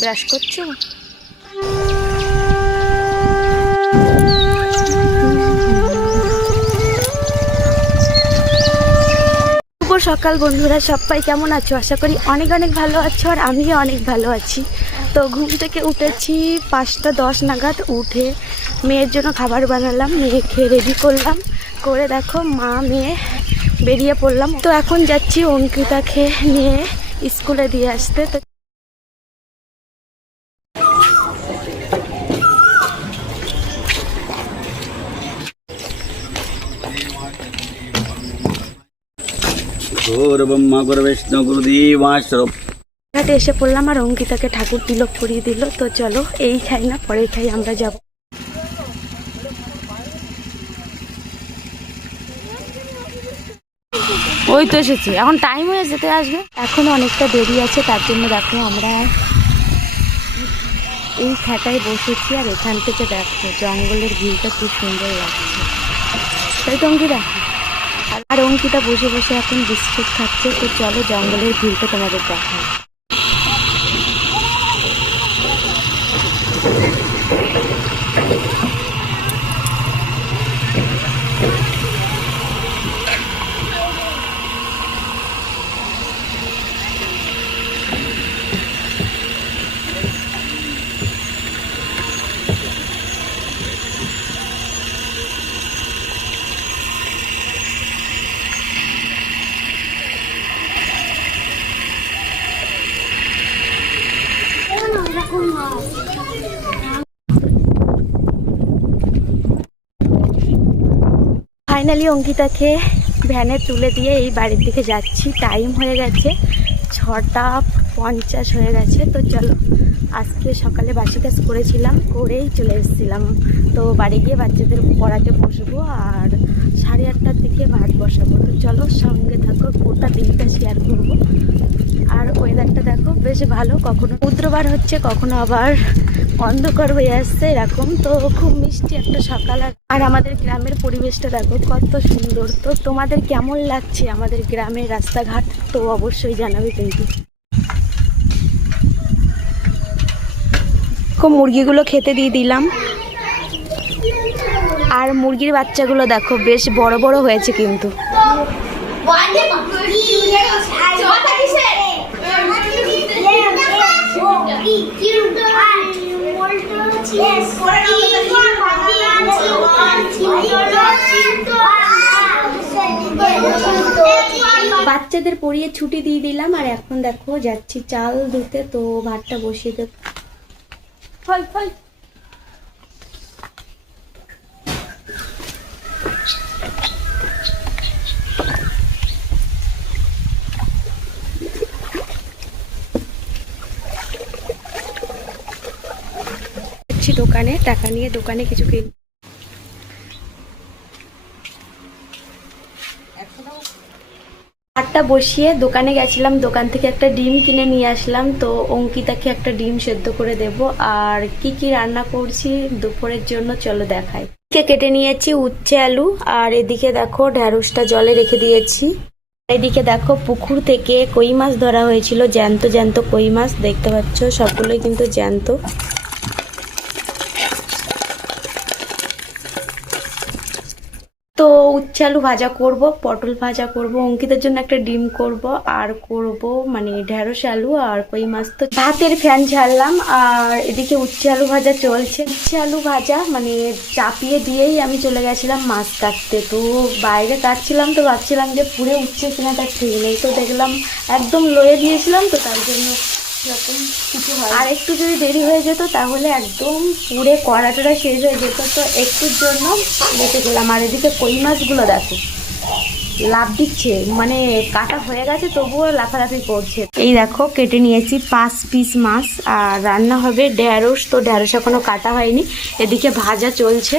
Brush করছ? সকাল বন্ধুরা, সবাই কেমন আছো? আশা করি অনেক অনেক ভালো আছো আর আমিও অনেক ভালো আছি। তো ঘুম থেকে উঠেছি পাঁচটা দশ নাগাদ, উঠে মেয়ের জন্য খাবার বানালাম, মেয়েকে রেডি করলাম। করে দেখো মা, মেয়ে বেরিয়ে পড়লাম। তো এখন যাচ্ছি অঙ্কিতাকে নিয়ে স্কুলে দিয়ে আসতে। তো এসে পড়লাম আর অঙ্কিতাকে ঠাকুর তিলক করিয়ে দিল। তো চলো এই খাই না পরে খাই আমরা যাব। ওই তো এসেছি। এখন টাইম হয়ে যেতে আসবে। এখন অনেকটা দেরি আছে, তার জন্য দেখো আমরা এই খাটায় বসেছি আর এখান থেকে দেখো জঙ্গলের ভিউটা খুব সুন্দর লাগছে। তাই তো অঙ্কিতা। আর- অঙ্কিতা বসে বসে এখন বিস্কুট খাচ্ছে, তো চলো জঙ্গলের ভিউটা তোমাদের দেখায় ফাইনালি অঙ্কিতাকে ভ্যানে তুলে দিয়ে এই বাড়ির দিকে যাচ্ছি। টাইম হয়ে গেছে ছটা পঞ্চাশ হয়ে গেছে। তো চলো, আজকে সকালে বাসি কাজ করেছিলাম, করেই চলে এসেছিলাম। তো বাড়ি গিয়ে বাচ্চাদের পড়াতে বসবো আর সাড়ে আটটার দিকে ভাত বসাবো। তো চলো সঙ্গে থাকো, গোটা দিনটা শেয়ার করব। বেশ ভালো। কখনো উদ্রবার হচ্ছে, কখনো আবার অন্ধকার হয়ে আসছে এরকম। তো খুব মিষ্টি একটা সকাল। আর- আমাদের গ্রামের পরিবেশটা দেখো, কত সুন্দর। তো তোমাদের কেমন লাগছে আমাদের গ্রামের রাস্তাঘাট? তো অবশ্যই জানাবে কিন্তু। খুব মুরগিগুলো খেতে দিয়ে দিলাম। আর মুরগির বাচ্চাগুলো দেখো, বেশ বড় বড় হয়েছে কিন্তু। বাচ্চাদের পড়িয়ে ছুটি দিয়ে দিলাম, আর এখন দেখো যাচ্ছি চাল ধুতে, তো ভাতটা বসিয়ে দেব। ফল ফল। যাচ্ছি দোকানে, টাকা নিয়ে দোকানে কিছু কিন ভাতটা বসিয়ে দোকানে গেছিলাম, দোকান থেকে একটা ডিম কিনে নিয়ে আসলাম, তো অঙ্কিতাকে একটা ডিম সেদ্ধ করে দেব। আর কি কি রান্না করছি দুপুরের জন্য চলো দেখাই। কেটে নিয়েছি উচ্ছে আলু, আর এদিকে দেখো ঢ্যাঁড়সটা জলে রেখে দিয়েছি। এদিকে দেখো পুকুর থেকে কই মাছ ধরা হয়েছিল, জ্যান্ত জ্যান্ত কই মাছ, দেখতে পাচ্ছ সবগুলোই কিন্তু জ্যান্ত তো উচ্ছে আলু ভাজা করব, পটল ভাজা করব, অঙ্কিতের জন্য একটা ডিম করব, আর করব মানে ঢেঁড়স আলু আর কই মাছ। তো ভাতের ফ্যান ঝাড়লাম, আর এদিকে উচ্ছে আলু ভাজা চলছে। উচ্ছে আলু ভাজা মানে চাপিয়ে দিয়েই আমি চলে গেছিলাম মাছ কাটতে। তো বাইরে কাটছিলাম তো ভাবছিলাম যে পুরে উচ্ছে তার ঠিক নেই। তো দেখলাম একদম লয়ে দিয়েছিলাম তো তার জন্য এরকম কিছু হয় আর একটু যদি দেরি হয়ে যেত তাহলে একদম পুরে কড়াটা শেষ হয়ে যেত। তো একটুর জন্য বেঁচে গেলাম। আর এদিকে কই মাছগুলো দেখো। লাভ দিচ্ছে। মানে কাটা হয়ে গেছে, তবুও লাফালাফি করছে। এই দেখো, কেটে নিয়েছি পাঁচ পিস মাছ। আর রান্না হবে ঢ্যাঁড়স তো ঢ্যাঁড়স এখনও কাটা হয়নি। এদিকে ভাজা চলছে।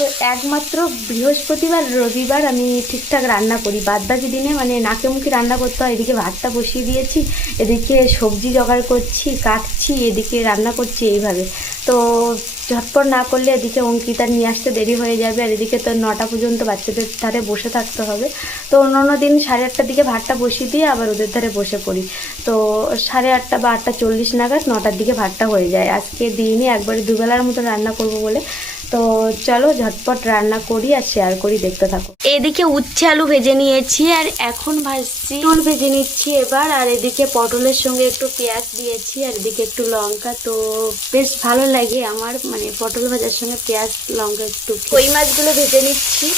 তো একমাত্র বৃহস্পতিবার, রবিবার আমি ঠিকঠাক রান্না করি। বাদ বাকি দিনে মানে নাকে মুখে রান্না করতে হয়, এদিকে ভাতটা বসিয়ে দিয়েছি, এদিকে সবজি জোগাড় করছি, কাটছি, এদিকে রান্না করছি এইভাবে। তো ঝটপট না করলে এদিকে অঙ্কিতা নিয়ে আসতে দেরি হয়ে যাবে, আর এদিকে তো নটা পর্যন্ত বাচ্চাদের ধারে বসে থাকতে হবে। তো অন্য অন্য দিন সাড়ে আটটার দিকে ভাতটা বসিয়ে দিয়ে আবার ওদের ধারে বসে পড়ি। তো সাড়ে আটটা বা আটটা চল্লিশ নাগাদ নটার দিকে ভাতটা হয়ে যায়। আজকে দিনই একবারে দুবেলার মতো রান্না করব বলে তো চলো ঝটপট রান্না করি আর শেয়ার করি দেখতে থাকো। এদিকে উচ্ছে আলু ভেজে নিয়েছি আর এখন ভাজছি। টুল ভেজে নিচ্ছি এবার আর এদিকে পটলের সঙ্গে একটু পেঁয়াজ দিয়েছি আর এদিকে একটু লঙ্কা। তো বেশ ভালো লাগে আমার মানে পটল ভাজার সঙ্গে পেঁয়াজ লঙ্কা একটু। কই মাছগুলো ভেজে নিচ্ছি?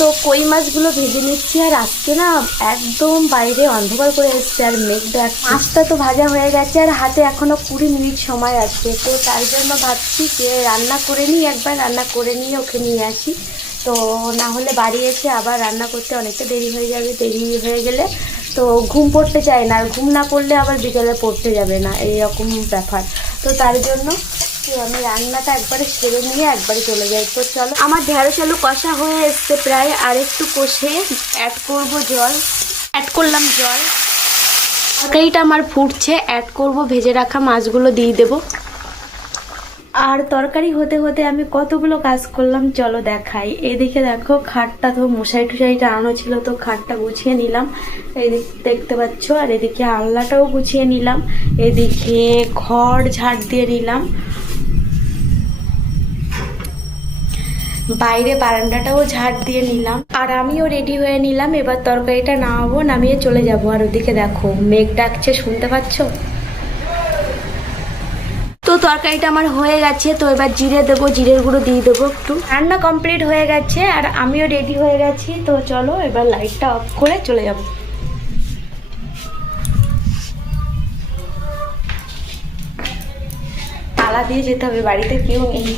তো কই মাছগুলো ভেজে নিচ্ছি, আর আজকে না একদম বাইরে অন্ধকার করে এসছে, আর মেঘ দেখ মাছটা তো ভাজা হয়ে গেছে, আর হাতে এখনও কুড়ি মিনিট সময় আছে। তো তাই জন্য ভাবছি যে রান্না করে নিই, একবার রান্না করে নিয়ে ওকে নিয়ে আসি। তো না হলে বাড়ি এসে আবার রান্না করতে অনেকটা দেরি হয়ে যাবে, দেরি হয়ে গেলে তো ঘুম পড়তে চায় না, আর ঘুম না পড়লে আবার বিকেলে পড়তে যাবে না, এইরকম ব্যাপার। তো তার জন্য আমি রান্নাটা একবারে সেরে নিয়ে একবারে চলে যাই। তো চলো, আমার ঢেঁড়স আলু কষা হয়ে এসছে প্রায়, আর একটু কষে অ্যাড করব জল। অ্যাড করলাম জল। তরকারিটা আমার ফুটছে অ্যাড করব, ভেজে রাখা মাছগুলো দিয়ে দেবো। আর তরকারি হতে হতে আমি কতগুলো কাজ করলাম, চলো দেখাই। এদিকে দেখো, খাটটা তো মশারি টুসারি টানানো ছিল, তো খাটটা গুছিয়ে নিলাম। এদিক, দেখতে পাচ্ছ, আর এদিকে আলনাটাও গুছিয়ে নিলাম। এদিকে ঘর ঝাড় দিয়ে নিলাম। বাইরে বারান্দাটাও ঝাড় দিয়ে নিলাম। আর আমিও রেডি হয়ে নিলাম, এবার তরকারিটা নামাবো, নামিয়ে চলে যাব। আর ওদিকে দেখো, মেঘ ডাকছে, শুনতে পাচ্ছ? তো তরকারিটা আমার হয়ে গেছে, তো এবার জিরে দেবো, জিরের গুঁড়ো দিয়ে দেবো একটু। রান্না কমপ্লিট হয়ে গেছে, আর আমিও রেডি হয়ে গেছি, তো চলো এবার লাইটটা অফ করে চলে যাব। তালা দিয়ে যেতে হবে, বাড়িতে কেউ নেই।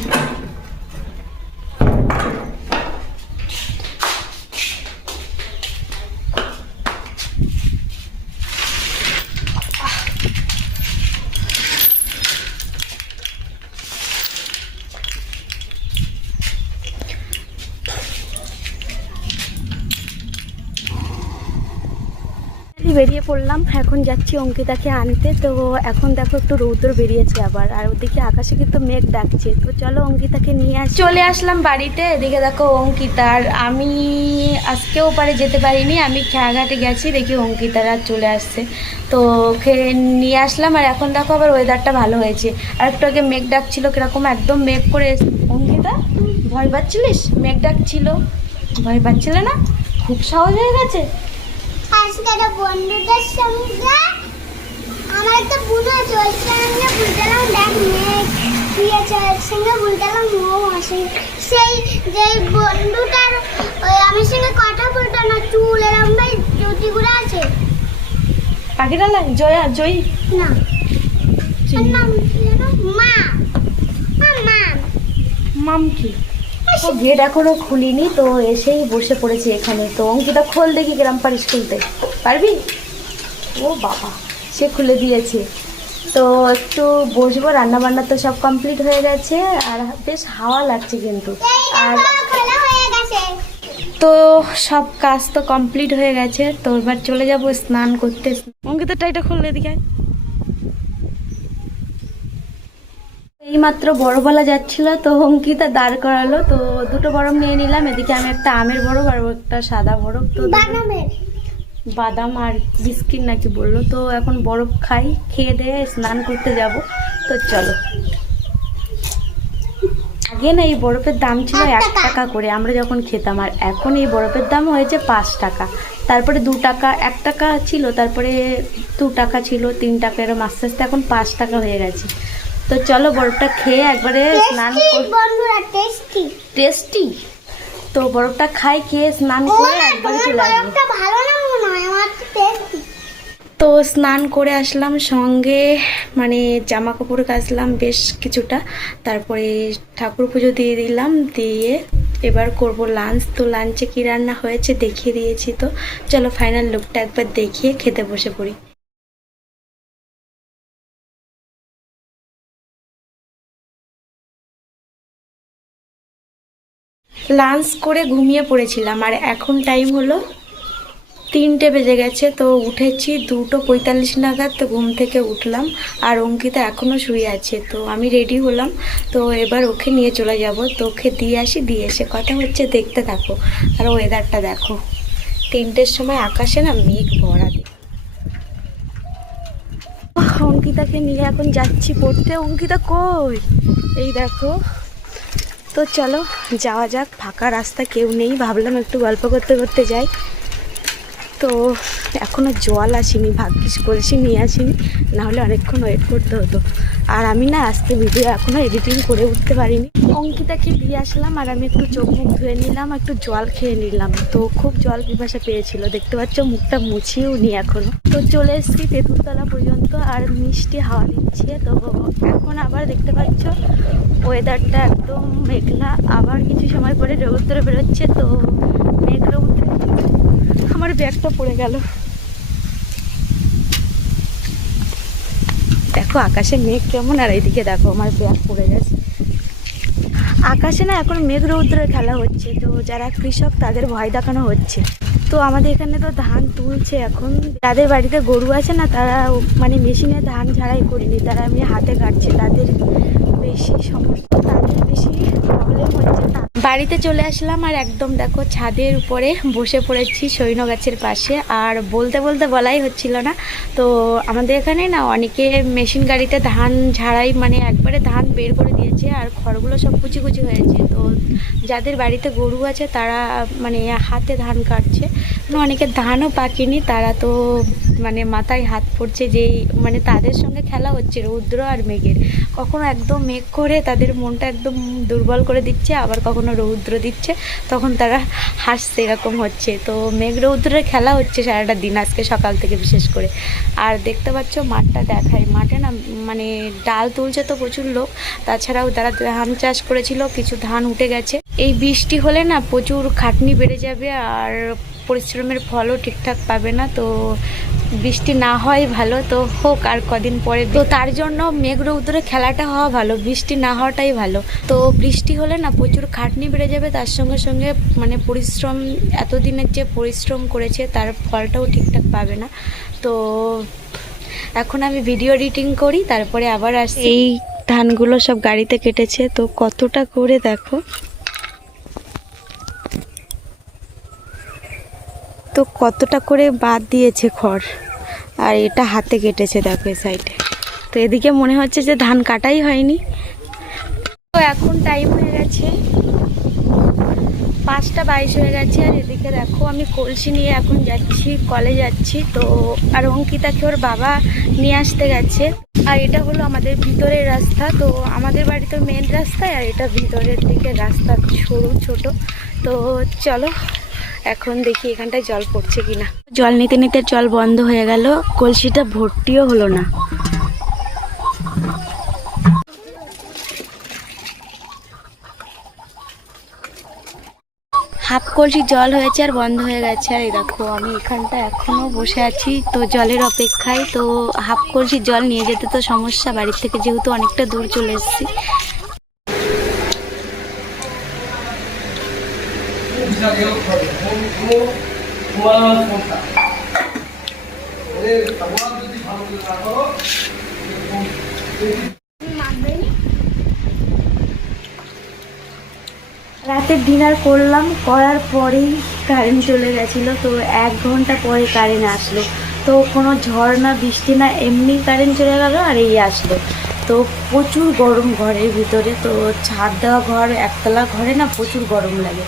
পড়লাম এখন যাচ্ছি অঙ্কিতাকে আনতে। তো এখন দেখো একটু রৌদ্র বেরিয়েছে আবার, আর ওদিকে আকাশে কিন্তু মেঘ ডাকছে। তো চলো অঙ্কিতাকে নিয়ে আস। চলে আসলাম বাড়িতে, এদিকে দেখো অঙ্কিতার আমি আজকেও পারে যেতে পারিনি, আমি খেয়াঘাটে গেছি, দেখি অঙ্কিতারা চলে আসছে। তো ওকে নিয়ে আসলাম, আর এখন দেখো আবার ওয়েদারটা ভালো হয়েছে। আর একটু আগে মেঘ ডাকছিল, কীরকম একদম মেঘ করে অঙ্কিতা, ভয় পাচ্ছিলিস? মেঘ ডাকছিল। ভয় পাচ্ছিলে না? খুব সহজ হয়ে গেছে? আজকে একটা বন্ধুদের সঙ্গে। আমার একটা বুনো ওর সঙ্গে বুলতালাম দেখ মেঘ দিয়েছে সঙ্গে বুলতালাম ও হাসি সেই যে বন্ধুটার ওই আমার সঙ্গে কথা বলতো না চুল এরম ভাই জুতিগুলো আছে। পাখিটা লাগ জয়া জয়ী? না। নাম? মা। মা মা। মাম কি? ও গেট এখনও খুলিনি, তো এসেই বসে পড়েছি এখানে। তো অঙ্কিতা, খোল দেখি গ্রাম পারিস খুলতে পারবি? ও বাবা, সে খুলে দিয়েছে। তো একটু বসবো রান্না বান্না তো সব কমপ্লিট হয়ে গেছে, আর বেশ হাওয়া লাগছে কিন্তু। আর তো সব কাজ তো কমপ্লিট হয়ে গেছে, তো এবার চলে যাব স্নান করতে। অঙ্কিতা টাইটা খুললে দিকে আয়। এইমাত্র বড়বেলা যাচ্ছিল তো অঙ্কিতা দাঁড় করালো। তো দুটো বরফ নিয়ে নিলাম এদিকে আমি একটা আমের বরফ আর একটা সাদা বরফ। তো বাদাম আর বিস্কিট নাকি বলল। তো এখন বরফ খাই খেয়ে দিয়ে স্নান করতে যাব। তো চলো। আগে না এই বরফের দাম ছিল এক টাকা। করে আমরা যখন খেতাম। আর এখন এই বরফের দাম হয়েছে পাঁচ টাকা। তারপরে দু টাকা এক টাকা ছিল তারপরে দু টাকা ছিল তিন টাকা এরকম আস্তে আস্তে এখন পাঁচ টাকা হয়ে গেছে। তো চলো বরফটা খেয়ে একবারে স্নান টেস্টি টেস্টি তো বরফটা খাই খেয়ে স্নান করে না একবারে চলে আসব। ভালো না মনে হয়? আমার তো টেস্টি তো স্নান করে আসলাম সঙ্গে মানে জামা কাপড় কাচলাম বেশ কিছুটা। তারপরে ঠাকুর পুজো দিয়ে দিলাম দিয়ে এবার করব লাঞ্চ তো লাঞ্চে কী রান্না হয়েছে দেখিয়ে দিয়েছি তো। চলো ফাইনাল লুকটা একবার দেখিয়ে খেতে বসে পড়ি। লাঞ্চ করে ঘুমিয়ে পড়েছিলাম, আর এখন টাইম হলো তিনটে বেজে গেছে, তো উঠেছি দুটো পঁয়তাল্লিশ নাগাদ, তো ঘুম থেকে উঠলাম, আর অঙ্কিতা এখনও শুয়ে আছে, তো আমি রেডি হলাম, তো এবার ওকে নিয়ে চলে যাব, তো ওকে দিয়ে আসি, দিয়ে এসে কথা হচ্ছে দেখতে থাকো, আর ওয়েদারটা দেখো। তিনটের সময় আকাশে না মেঘ ভরা অঙ্কিতাকে নিয়ে এখন যাচ্ছি পড়তে, অঙ্কিতা কই? এই দেখো। তো চলো যাওয়া যাক ফাঁকা রাস্তা কেউ নেই। ভাবলাম একটু গল্প করতে করতে যাই। তো এখনও জল আসেনি ভাগ্যিস কলসি নিয়ে আসিনি, নাহলে অনেকক্ষণ ওয়েট করতে হতো। আর আমি না আজকে ভিডিও এখনও এডিটিং করে উঠতে পারিনি। অঙ্কিতাকে দিয়ে আসলাম আর আমি একটু চোখ মুখ ধুয়ে নিলাম, একটু জল খেয়ে নিলাম। তো খুব জল পিপাসা পেয়েছিল, দেখতে পাচ্ছ মুখটা মুছিয়েও নি এখনও তো চলে এসেছি তেঁতুলতলা পর্যন্ত আর মিষ্টি হাওয়া দিচ্ছে। তো এখন আবার দেখতে পাচ্ছ ওয়েদারটা একদম মেঘলা, আবার কিছু সময় পরে রৌদ্র বেরোচ্ছে। তো মেঘ রৌদ্রে আমার ব্যাগটা পড়ে গেল। দেখো আকাশে মেঘ কেমন, আর এইদিকে দেখো, আমার ব্যাগ পড়ে গেছে। আকাশে না এখন মেঘ রৌদ্রের খেলা হচ্ছে, তো যারা কৃষক তাদের ভয় দেখানো হচ্ছে। তো আমাদের এখানে তো ধান তুলছে এখন। যাদের বাড়িতে গরু আছে না, তারা মানে মেশিনে ধান ঝাড়াই করিনি, তারা এমনি হাতে কাটছে। তাদের বেশি সমস্যা, তাদের বেশি প্রবলেম হচ্ছে না। বাড়িতে চলে আসলাম আর একদম দেখো ছাদের উপরে বসে পড়েছি সৈন্য গাছের পাশে। আর বলতে বলতে বলাই হচ্ছিল না। তো আমাদের এখানে না অনেকে মেশিন গাড়িতে ধান ঝাড়াই মানে একবারে ধান বের করে দিয়েছে আর খড়গুলো সব কুচি কুচি হয়েছে। তো যাদের বাড়িতে গরু আছে তারা মানে হাতে ধান কাটছে। অনেকে ধানও পাকেনি, তারা তো মানে মাথায় হাত পড়ছে যেই মানে তাদের সঙ্গে খেলা হচ্ছে, রৌদ্র আর মেঘের। কখনো একদম মেঘ করে তাদের মনটা একদম দুর্বল করে দিচ্ছে, আবার কখনো রৌদ্র দিচ্ছে, তখন তারা হাসছে, এরকম হচ্ছে। তো মেঘ রৌদ্রের খেলা হচ্ছে সারাটা দিন আজকে সকাল থেকে বিশেষ করে। আর দেখতে পাচ্ছ, মাঠটা দেখায়। মাঠে না মানে ডাল তুলছে তো প্রচুর লোক, তাছাড়াও তারা ধান চাষ করেছিল, কিছু ধান উঠে গেছে। এই বৃষ্টি হলে না প্রচুর খাটনি বেড়ে যাবে, আর পরিশ্রমের ফলও ঠিকঠাক পাবে না। তো বৃষ্টি না হয় ভালো, তো হোক আর কদিন পরে তো তার জন্য মেঘ রৌদ্রে খেলাটা হওয়া ভালো, বৃষ্টি না হওয়াটাই ভালো। তো বৃষ্টি হলে না প্রচুর খাটনি বেড়ে যাবে, তার সঙ্গে সঙ্গে মানে পরিশ্রম, এতদিনের যে পরিশ্রম করেছে তার ফলটাও ঠিকঠাক পাবে না। তো এখন আমি ভিডিও এডিটিং করি, তারপরে আবার আসি এই ধানগুলো সব গাড়িতে কেটেছে, তো কতটা করে দেখো। তো কতটা করে বাদ দিয়েছে খড়? আর এটা হাতে কেটেছে দেখো এ। সাইডে তো এদিকে মনে হচ্ছে যে ধান কাটাই হয়নি। তো এখন টাইম হয়ে গেছে পাঁচটা বাইশ হয়ে গেছে। আর এদিকে দেখো আমি কলসি নিয়ে এখন যাচ্ছি, কলে যাচ্ছি। তো আর অঙ্কিতাকে ওর বাবা নিয়ে আসতে গেছে। আর এটা হলো আমাদের ভিতরের রাস্তা। তো আমাদের বাড়ি তো মেন রাস্তায় আর এটা ভিতরের দিকে রাস্তা সরু ছোট। তো চলো এখন দেখি এখানটায় জল পড়ছে কিনা। জল নিতে নিতে জল বন্ধ হয়ে গেল, কলসিটা ভর্তিও হলো না। হাফ কলসি জল হয়েছে আর বন্ধ হয়ে গেছে। আর এই দেখো, আমি এখানটা এখনও বসে আছি, তো জলের অপেক্ষায়। তো হাফ কলসি জল নিয়ে যেতে তো সমস্যা, বাড়ির থেকে যেহেতু অনেকটা দূর চলে এসেছি। রাতের ডিনার করলাম, করার পরেই কারেন্ট চলে গেছিল, তো এক ঘণ্টা পরে কারেন্ট আসলো। তো কোনো ঝড় না বৃষ্টি না, এমনি কারেন্ট চলে গেল আর এই আসলো। তো প্রচুর গরম ঘরের ভিতরে, তো ছাদ দেওয়া ঘর, একতলা ঘরে না প্রচুর গরম লাগে।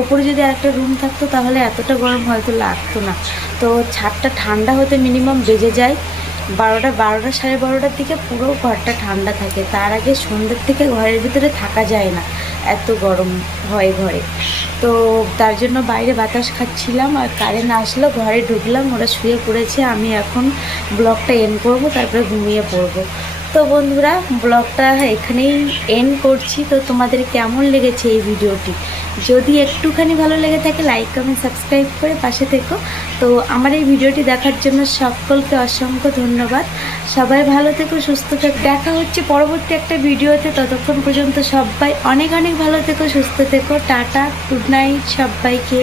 ওপরে যদি একটা রুম থাকতো তাহলে এতটা গরম হয়তো লাগতো না। তো ছাদটা ঠান্ডা হতে মিনিমাম বেজে যায়। বারোটা বারোটা সাড়ে বারোটার দিকে পুরো ঘরটা ঠান্ডা থাকে। তার আগে সন্ধ্যের থেকে ঘরের ভিতরে থাকা যায় না, এত গরম হয় ঘরে। তো তার জন্য বাইরে বাতাস খাচ্ছিলাম আর কারেন্ট আসলো, ঘরে ঢুকলাম, ওরা শুয়ে পড়েছে। আমি এখন ব্লগটা এন্ড করব, তারপরে ঘুমিয়ে পড়ব। তো বন্ধুরা, ব্লগটা এখানেই এন্ড করছি। তো তোমাদের কেমন লেগেছে এই ভিডিওটি? যদি একটুখানি ভালো লেগে থাকে লাইক কমেন্ট সাবস্ক্রাইব করে পাশে থেকো। তো আমার এই ভিডিওটি দেখার জন্য সকলকে অসংখ্য ধন্যবাদ। সবাই ভালো থেকো, সুস্থ থেকো। দেখা হচ্ছে পরবর্তী একটা ভিডিওতে। ততক্ষণ পর্যন্ত সবাই অনেক অনেক ভালো থেকো, সুস্থ থেকো। টাটা গুড নাইট সবাইকে।